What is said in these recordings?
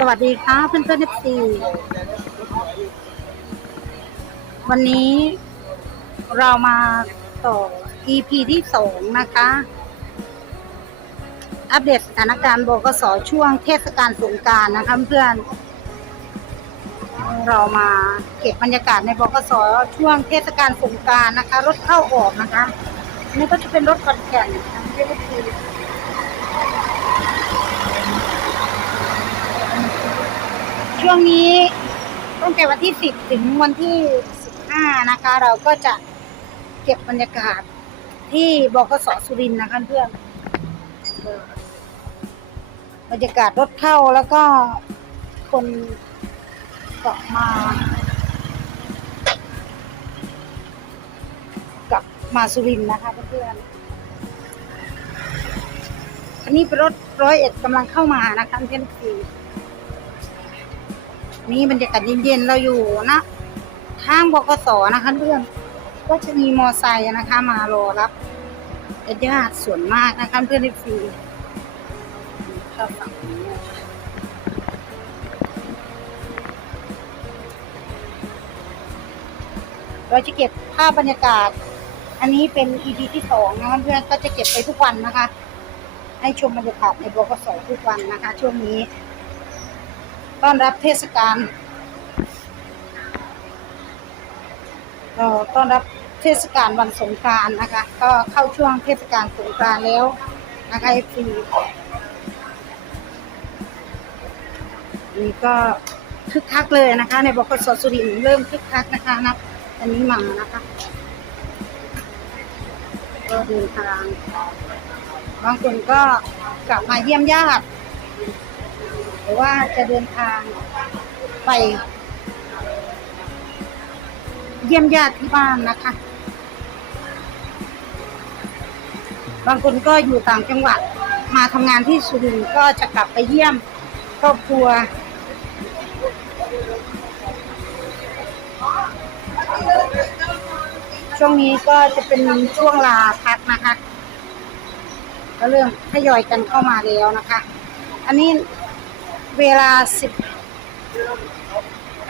สวัสดีค่ะเพื่อนเพื่อนเอฟซีวันนี้เรามาต่อ EP ที่สองนะคะ อัปเดตสถานการณ์บกสช่วงเทศกาลสงการนะคะเพื่อน เรามาเก็บบรรยากาศในบกสช่วงเทศกาลสงการนะคะ รถเข้าออกนะคะ นี่ก็จะเป็นรถคอนแก่นนะคะไม่ใช่วงนี้ตั้งแต่วันที่10ถึงวันที่15นะคะ เราก็จะเก็บบรรยากาศที่บกสสุรินทร์นะคะเพื่อนบรรยากาศรถเข้าแล้วก็คนก็มากลับมาสุรินทร์นะคะเพื่อนๆอันนี้เป็นรถร้อยเอ็ดกำลังเข้ามานะคะเพื่อนๆ นี่บรรยากาศเย็นๆเราอยู่นะข้างบกสนะคะเพื่อนก็จะมีมอไซค์นะคะ มารอรับญาติส่วนมากนะคะเพื่อนที่ฟรีข้าฝั่งนี้นะคะเราจะเก็บภาพบรรยากาศ อันนี้เป็น EP ที่สองนะคะเพื่อนก็จะเก็บไปทุกวันนะคะ ให้ชมบรรยากาศในบกสทุกวันนะคะ ช่วงนี้ ต้อนรับเทศกาลเอ่อต้อนรับเทศกาลวันสงกรานต์นะคะ ก็เข้าช่วงเทศกาลสงกรานต์แล้วนะคะฟรีนี่ก็คึกคักเลยนะคะ ในบกสสุรินทร์เริ่มคึกคักนะคะนับอันนี้มานะคะก็เดินทางบางคนก็กลับมาเยี่ยมญาติ หรือว่าจะเดินทางไป เยี่ยมญาติที่บ้านนะคะ บางคนก็อยู่ต่างจังหวัดมาทำงานที่สุรินทร์ก็จะกลับไปเยี่ยมครอบครัวช่วงนี้ก็จะเป็นช่วงลาพักนะคะ ก็เริ่มทยอยกันเข้ามาแล้วนะคะ อันนี้ เวลาสิบ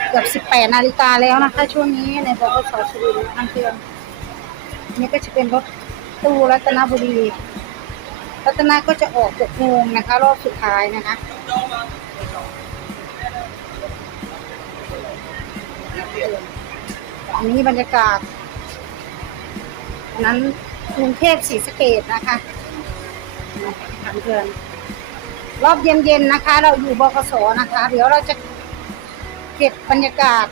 เกือบสิบแปดนาฬิกาแล้วนะคะ ช่วงนี้ในบกสสุรินทร์ทางเตือนนี่ก็จะเป็นรถตู้รัตนบุรี รัตนาก็จะออกหกโมงนะคะ รอบสุดท้ายนะคะอันนี้บรรยากาศนั้นกรุงเทพศรีสะเกดนะคะทางเตือน รอบเย็นๆนะคะ เราอยู่บกสนะคะ เดี๋ยวเราจะเก็บบรรยากาศ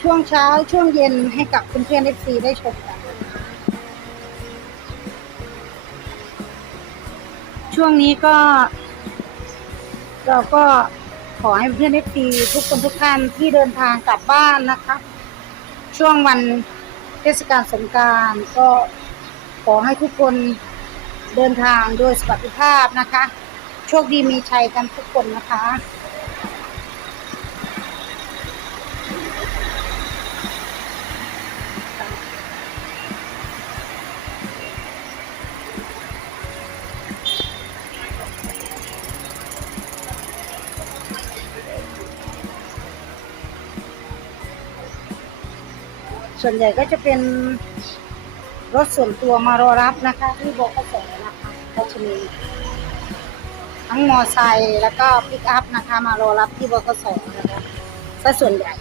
ช่วงเช้าช่วงเย็นให้กับเพื่อนๆเอฟซีได้ชมกันช่วงนี้ก็ เราก็ขอให้เพื่อนเอฟซีทุกคนทุกท่านที่เดินทางกลับบ้านนะคะ ช่วงวันเทศกาลสงการก็ขอให้ทุกคนเดินทางโดยสวัสดิภาพนะคะ โชคดีมีชัยกันทุกคนนะคะส่วนใหญ่ก็จะเป็นรถส่วนตัวมารอรับนะคะ ที่บกสนะคะก็จะมี ทั้งมอไซค์แล้วก็ปิกอัพนะคะ มารอรับที่บกสนะคะซะส่วนใหญ่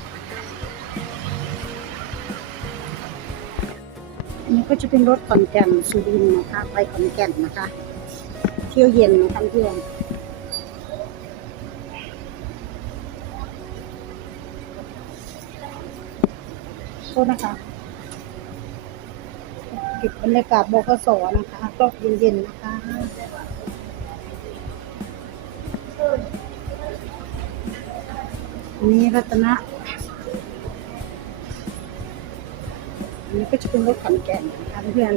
อันนี้ก็จะเป็นรถขอนแก่นสุรินนะคะ ไปขอนแก่นนะคะ เที่ยวเย็นนะคะเพื่อนโทษนะคะเก็บบรรยากาศบกสนะคะก็เย็นๆนะคะ อันนี้รัตนะอันนี้ก็จะเป็นรถขอนแก่นนะคะเพื่อน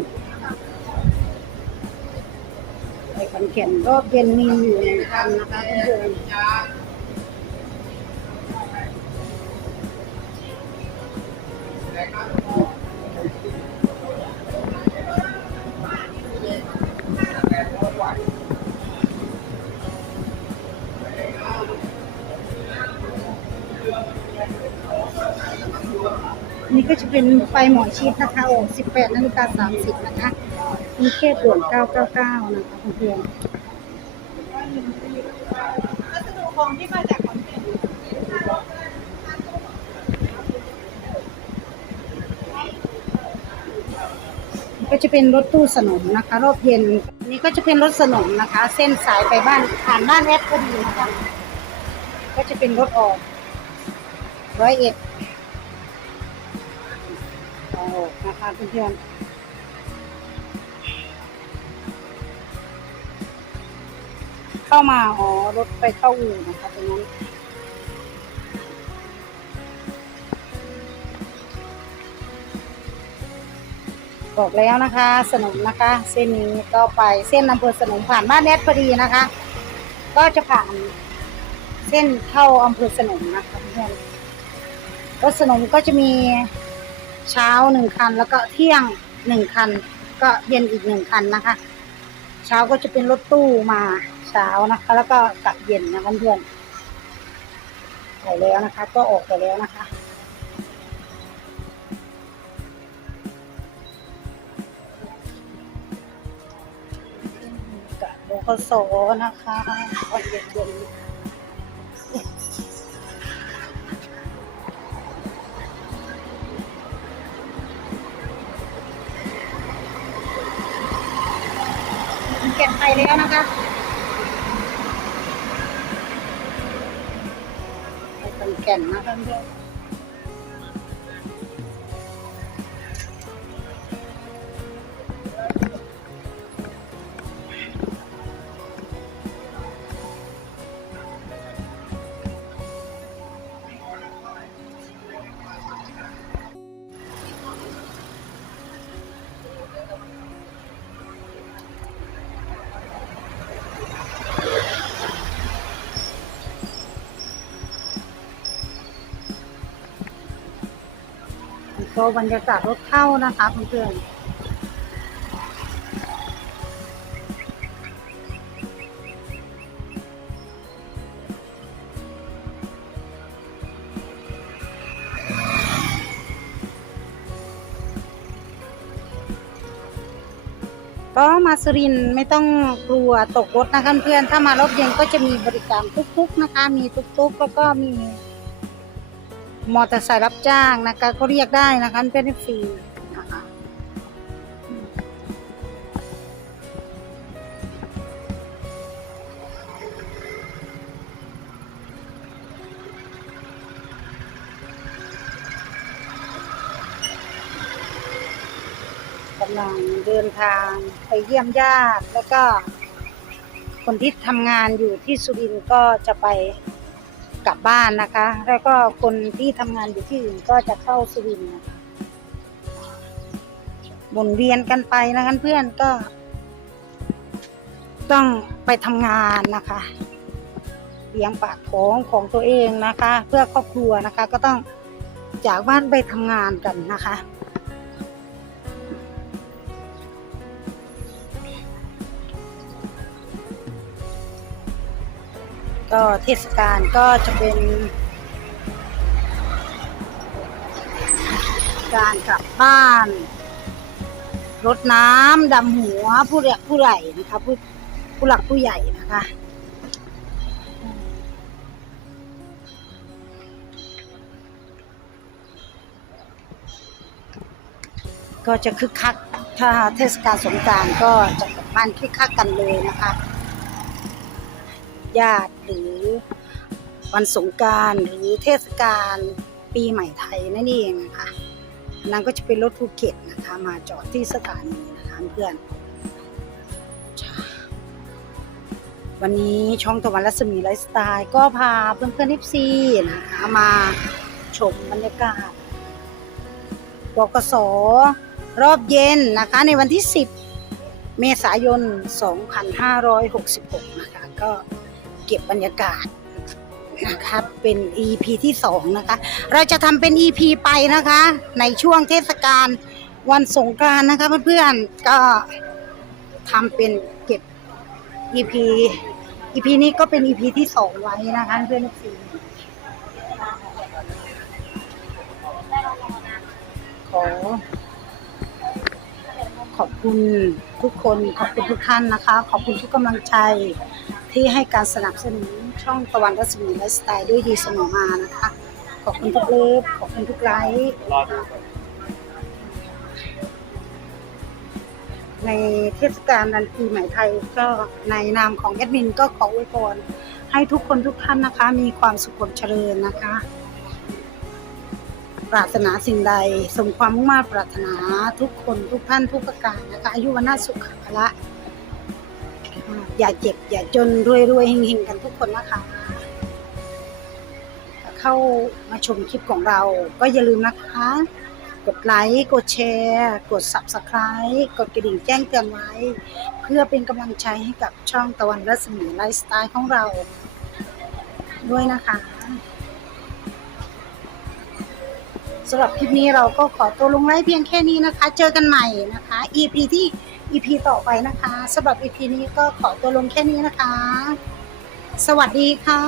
ไปขอนแก่นรอบเย็นมีอยู่หนึ่งคันนะคะเพื่อน เป็นไฟหมอชิดนะคะโอ้18นาฬิกา30นะคะมีเขตด่วน999นะคะเพื่อนๆพัสดุของที่มาจากขอนแก่นก็จะเป็นรถตู้สนมนะคะ รอบเย็นนี่ก็จะเป็นรถสนมนะคะ เส้นสายไปบ้านผ่านบ้านแอดก็ดีนะคะ ก็จะเป็นรถออกร้อยเอ็ด นะคะเพื่อนๆเข้ามาอ๋อรถไปเข้าอู่นะคะตรงนั้นบอกแล้วนะคะสนมนะคะ เส้นนี้ก็ไปเส้นอำเภอสนมผ่านบ้านแอดพอดีนะคะ ก็จะผ่านเส้นเข้าอำเภอสนมนะคะเพื่อนรถสนมก็จะมี เช้าหนึ่งคัน แล้วก็เที่ยงหนึ่งคัน ก็เย็นอีกหนึ่งคันนะคะ เช้าก็จะเป็นรถตู้มาเช้านะคะ แล้วก็กลับเย็นนะเพื่อนๆไปแล้วนะคะ ก็ออกไปแล้วนะคะกับโลกโสนะคะตอนเย็นๆ เก็บไปแล้วนะคะไปขอนแก่นนะคะ ก็บรรยากาศรถเข้านะคะเพื่อนๆก็มาสุรินไม่ต้องกลัวตกรถนะคะเพื่อนถ้ามารอบเย็นก็จะมีบริการทุกๆนะคะ มีทุกๆแล้วก็มี มอเตอร์ไซค์รับจ้างนะคะ ก็เรียกได้นะคะเพื่อนฟรีนะคะกำลังเดินทางไปเยี่ยมญาติ แล้วก็คนที่ทำงานอยู่ที่สุรินทร์ก็จะไป กลับบ้านนะคะ แล้วก็คนที่ทำงานอยู่ที่อื่นก็จะเข้าสุรินทร์นะคะหมุนเวียนกันไปนะคะเพื่อนก็ ต้องไปทำงานนะคะเลี้ยงปากท้องของตัวเองนะคะ เพื่อครอบครัวนะคะ ก็ต้องจากบ้านไปทำงานกันนะคะ ก็เทศกาลก็จะเป็นการกลับบ้านรดน้ำดำหัวผู้ใหญ่ผู้ใหญ่นะคะผู้ผู้หลักผู้ใหญ่นะคะก็จะคึกคัก ถ้าเทศกาลสงกรานก็จะกลับบ้านคึกคักกันเลยนะคะ ญาติหรือวันสงการหรือเทศกาลปีใหม่ไทยนั่นเองนะคะนนั้นก็จะเป็นรถภูเก็ตนะคะ มาจอดที่สถานีนะคะเพื่อน วันนี้ช่องตะวันรัศมีไลฟ์สไตล์ก็พาเพื่อนเพื่อนๆ FC นะคะมาชมบรรยากาศบกสรอบเย็นนะคะ ในวันที่ 10 เมษายน 2566 นะคะ ก็ เก็บบรรยากาศนะคะเป็น EP ที่2นะคะ เราจะทำเป็น EP ไปนะคะ ในช่วงเทศกาลวันสงกรานต์นะคะเพื่อนๆก็ทำเป็นเก็บ EP EP นี้ก็เป็น EP ที่2ไว้นะคะเพื่อนๆอขอบคุณทุกคนขอบคุณทุกท่านนะคะ ขอบคุณทุกกำลังใจ ที่ให้การสนับสนุนช่องตะวันรัศมีไลฟ์สไตล์ด้วยดีเสมอมานะคะ ขอบคุณทุกเลิฟขอบคุณทุกไลค์ในเทศกาลวันปีใหม่ไทยก็ในนามของแอดมินก็ขออวยพรให้ทุกคนทุกท่านนะคะ มีความสุขความเจริญนะคะ ปรารถนาสิ่งใด สมความมุ่งมา่ปรารถนาทุกคนทุกท่านทุกประการนะคะ อายุวันนาสุขภละ อย่าเจ็บ อย่าจนรวยรวยๆเฮงๆกันทุกคนนะคะเข้ามาชมคลิปของเรา ก็อย่าลืมนะคะ กดไลค์กดแชร์ กด Subscribe กดกระดิ่งแจ้งเตือนไว้ เพื่อเป็นกำลังใจให้กับช่องตะวันรัศมีไลฟ์สไตล์ของเรา ด้วยนะคะสำหรับคลิปนี้เราก็ขอตัวลงไลฟ์เพียงแค่นี้นะคะ เจอกันใหม่นะคะ EP ที่ EP ต่อไปนะคะสำหรับ EP นี้ก็ขอตัวลงแค่นี้นะคะ สวัสดีค่ะ